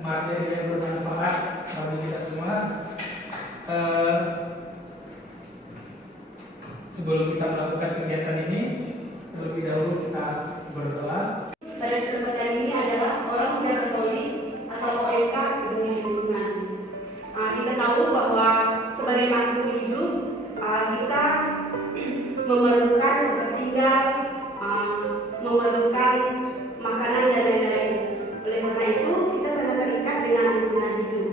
materi yang bermanfaat bagi kita semua. Sebelum kita melakukan kegiatan ini, terlebih dahulu kita berdoa. Pada kesempatan ini adalah Orang Muda Katolik atau OMK Dunia Lingkungan. Kita tahu bahwa sebagai makhluk hidup, kita memerlukan tinggal, memerlukan makanan dan lain-lain. Oleh karena itu, kita sangat terikat dengan lingkungan hidup.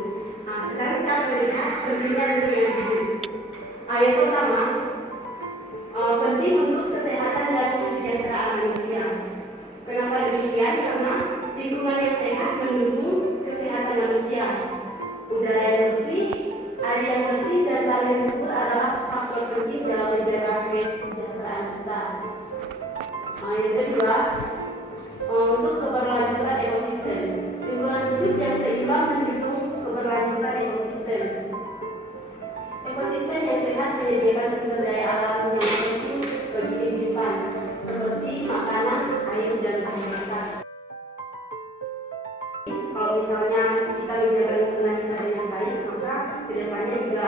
Sekarang kita melihat pentingnya lingkungan hidup. Yang pertama, penting untuk kesehatan dan kesejahteraan manusia. Kenapa demikian? Karena lingkungan yang sehat mendukung kesehatan manusia. Udara yang bersih, air yang bersih, dan tanah yang subur adalah faktor penting dalam menjaga kesejahteraan kita. Yang kedua, untuk keberlanjutan ekosistem. Lingkungan hidup yang seimbang mendukung keberlanjutan ekosistem. Ekosistem yang sehat menyediakan sumber daya alam yang penting bagi kehidupan, seperti makanan, air, dan habitat. Kalau misalnya kita menjaga lingkungan kita dengan baik, maka kedepannya juga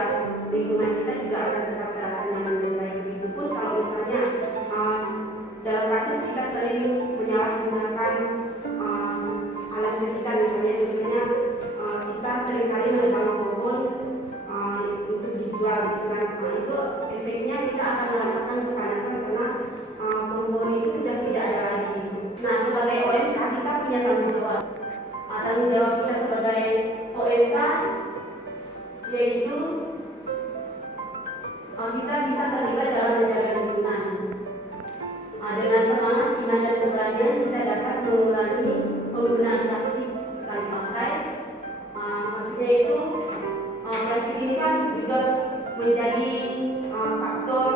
lingkungan kita juga akan tetap terasa nyaman dan baik. Begitupun kalau misalnya dalam kasus kita sering menyalahgunakan alam sekitar, misalnya contohnya kita seringkali menebang pohon untuk dijual, itu efeknya kita akan merasakan kepanasan karena pohon itu sudah tidak ada lagi. Nah, sebagai OMK kita punya tanggung jawab. Tanggung jawab kita sebagai OMK yaitu kita bisa terlibat dalam menjaga lingkungan. Dengan semangat, iman, dan keberanian kita dapat mengurangi penggunaan plastik sekali pakai. Maksudnya itu plastik ini kan juga menjadi faktor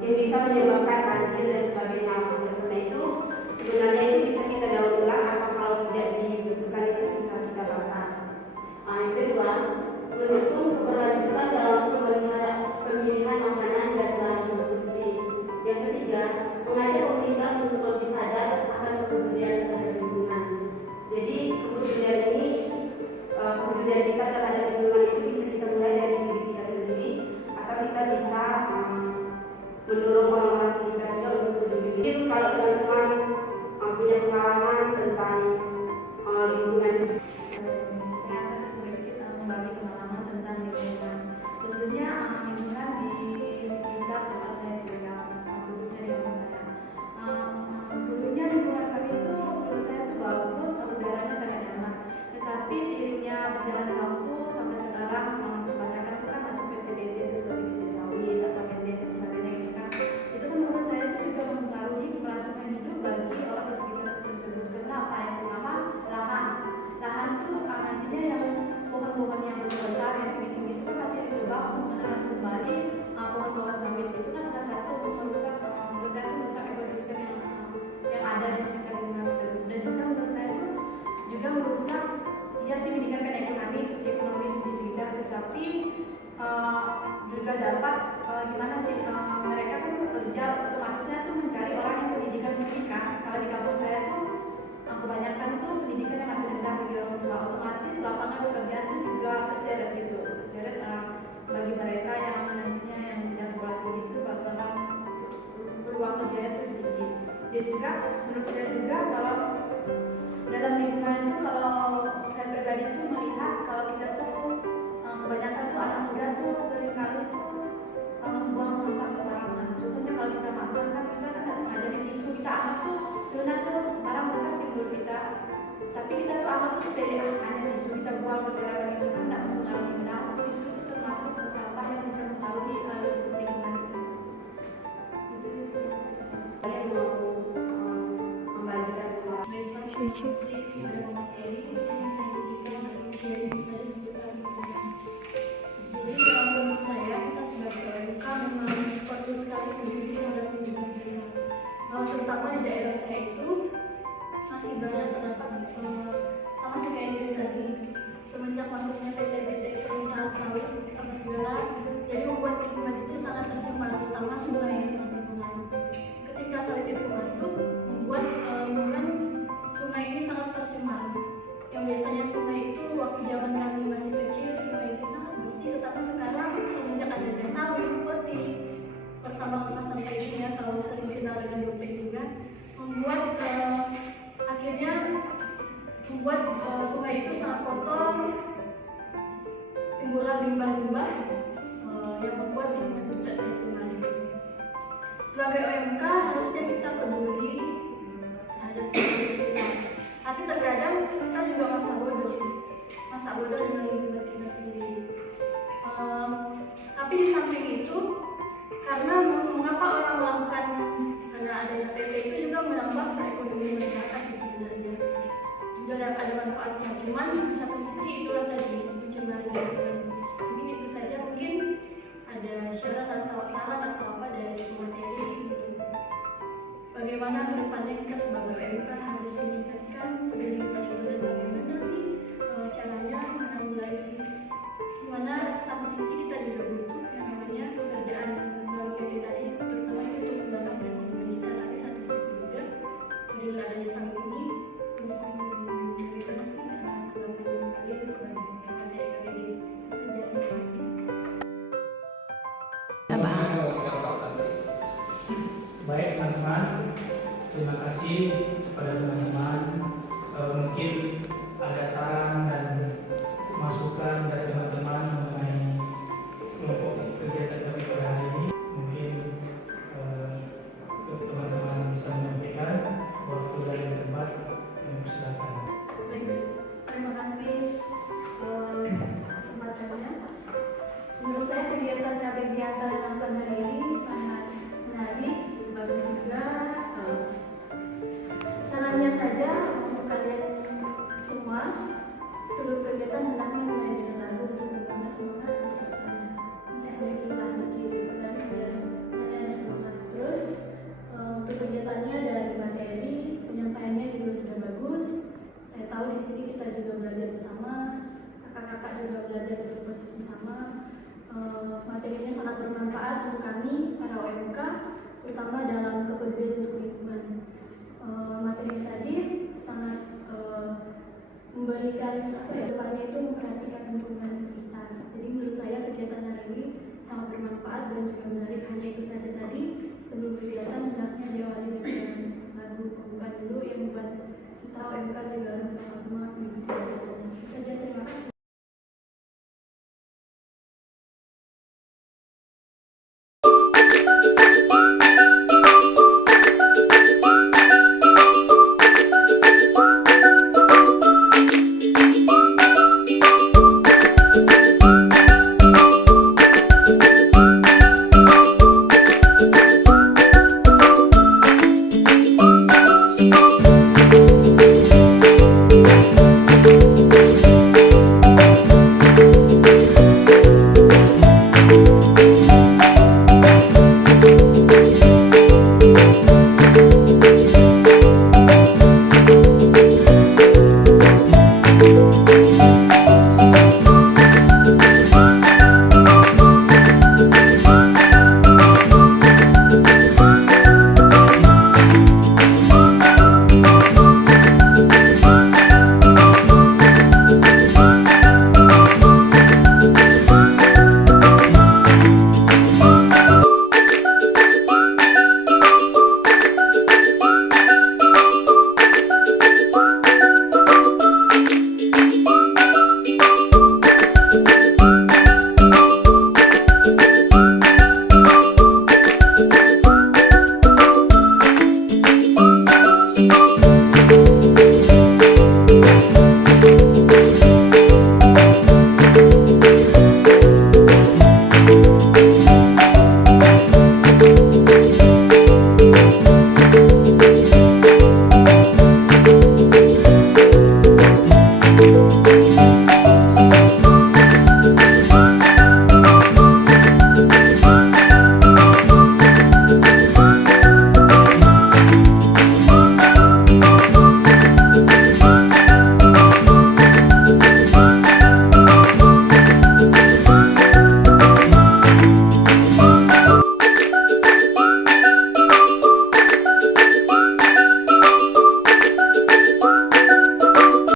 yang bisa menyebabkan banjir dan sebagainya. Karena itu sebenarnya itu bisa kita daur ulang atau kalau tidak dibutuhkan itu bisa kita bakar. Yang kedua, mendukung keberlanjutan dalam pemilihan makanan dan bahan konsumsi. Yang ketiga, mengajak komunitas untuk lebih sadar akan kepedulian terhadap lingkungan. Jadi kepedulian kita terhadap lingkungan itu bisa kita mulai dari diri kita sendiri, atau kita bisa mendorong orang-orang sekitar juga untuk peduli. Jadi kalau teman-teman punya pengalaman tentang lingkungan, saya akan sedikit membagi pengalaman tentang lingkungan. Tentunya lingkungan di sekitar tempat saya tinggal, khususnya di rumah saya. Dulunya lingkungan kami itu menurut saya itu bagus, udaranya sangat nyaman. Tetapi seiringnya berjalan waktu sampai sekarang, kebanyakan itu kan masuk PT-PT itu seperti PT sawit atau PT dan sebagainya gitu kan. Itu kan menurut saya itu juga mempengaruhi keberlangsungan hidup bagi orang di sekitar tersebut. Kenapa? Yang pertama, lahan. Lahan itu nantinya yang pohon-pohon yang besar yang tinggi-tinggi itu kan pasti ditebang untuk menanam kembali pohon-pohon sawit. Itu kan salah satu untuk merusak ekosistem yang ada di sekitar lingkungan tersebut. Dan juga menurut saya itu juga merusak, ya sih, meningkatkan ekonomi di sekitar, tetapi juga dapat gimana sih, mereka kan bekerja, otomatisnya tuh mencari orang yang pendidikan. Kalau di kampung saya tuh kebanyakan tuh pendidikannya masih rendah bagi orang tua, otomatis lapangan pekerjaan itu juga terseret gitu, bagi mereka yang nantinya yang tidak sekolah tinggi itu bakalan peluang kerjanya itu sedikit. Jadi juga menurut saya juga kalau dalam lingkungan itu, kalau saya pribadi itu melihat kalau kita tuh kebanyakan tuh anak muda tuh seringkali tuh membuang sampah sembarangan. Contohnya kalau kita makan kan kita kan nggak sengaja di tisu kita anggap tuh sebenarnya tuh barang besar sih menurut kita, tapi kita tuh anggap tuh sepele, hanya tisu kita buang berserakan itu kan tidak mempengaruhi. Padahal tisu itu termasuk sampah yang bisa mempengaruhi lingkungan kita. Itu sih saya mau membagikan Jadi dalam menurut saya, kita sebagai OMK memang perlu sekali peduli terhadap lingkungan kita. Terutama di daerah saya itu masih banyak terdapat sama sih kayak gitu tadi, semenjak masuknya PT-PT perusahaan sawit apa segala, jadi membuat lingkungan itu sangat tercemar, terutama sungai yang sangat berpengaruh. Ketika sawit itu masuk, membuat lingkungan sungai ini sangat tercemar. Yang biasanya sungai itu membuat sungai itu sangat kotor, timbullah limbah-limbah yang membuat lingkungan itu tidak sehat kembali. Sebagai OMK harusnya kita peduli terhadap kita, tapi terkadang kita juga masa bodoh dengan lingkungan kita sendiri. Tapi di samping itu, karena mengapa orang melakukan karena adanya PT itu juga menambah perekonomian masyarakat sih sebenarnya, juga ada manfaatnya. Cuman di satu sisi itulah tadi pencemaran lingkungan. Mungkin itu saja, mungkin ada syarat atau saran atau apa dari materi untuk bagaimana kedepannya kita sebagai OMK harus meningkatkan peduli lingkungan itu, dan bagaimana sih caranya menanggulangi, dimana satu sisi kita juga butuh yang namanya pekerjaan melalui tadi, terutama itu untuk menambah perekonomian kita, tapi satu sisi juga dengan adanya sang ini harus bagaimana sih tanggapan kalian sebagai materi KBD. Itu saja, terima kasih. Baik teman-teman, terima kasih kepada teman-teman. Mungkin ada saran dan masukan dari teman-teman mengenai kelompok kegiatan kami pada hari ini. Mungkin untuk teman-teman bisa menyampaikan waktu dan tempat, silakan. Terima kasih kesempatannya. Menurut saya kegiatan KBG yang kalian lakukan hari ini sangat menarik, bagus juga. Sarannya saja untuk kalian semua, seluruh kegiatan hendaknya menjadi lagu untuk menambah semangat pesertanya. Sedikit klasik gitu kan, biar kalian semangat terus. Untuk kegiatannya dari materi penyampaiannya juga sudah bagus. Saya tahu di sini kita juga belajar bersama, kakak-kakak juga belajar berproses bersama. Materinya sangat bermanfaat untuk kami para OMK, terutama dalam kepedulian untuk lingkungan. Materi tadi sangat memberikan depannya itu memperhatikan lingkungan sekitar. Jadi menurut saya kegiatan hari ini sangat bermanfaat dan juga menarik. Hanya itu saja tadi, sebelum kegiatan hendaknya diawali dengan lagu pembukaan dulu yang membuat kita OMK juga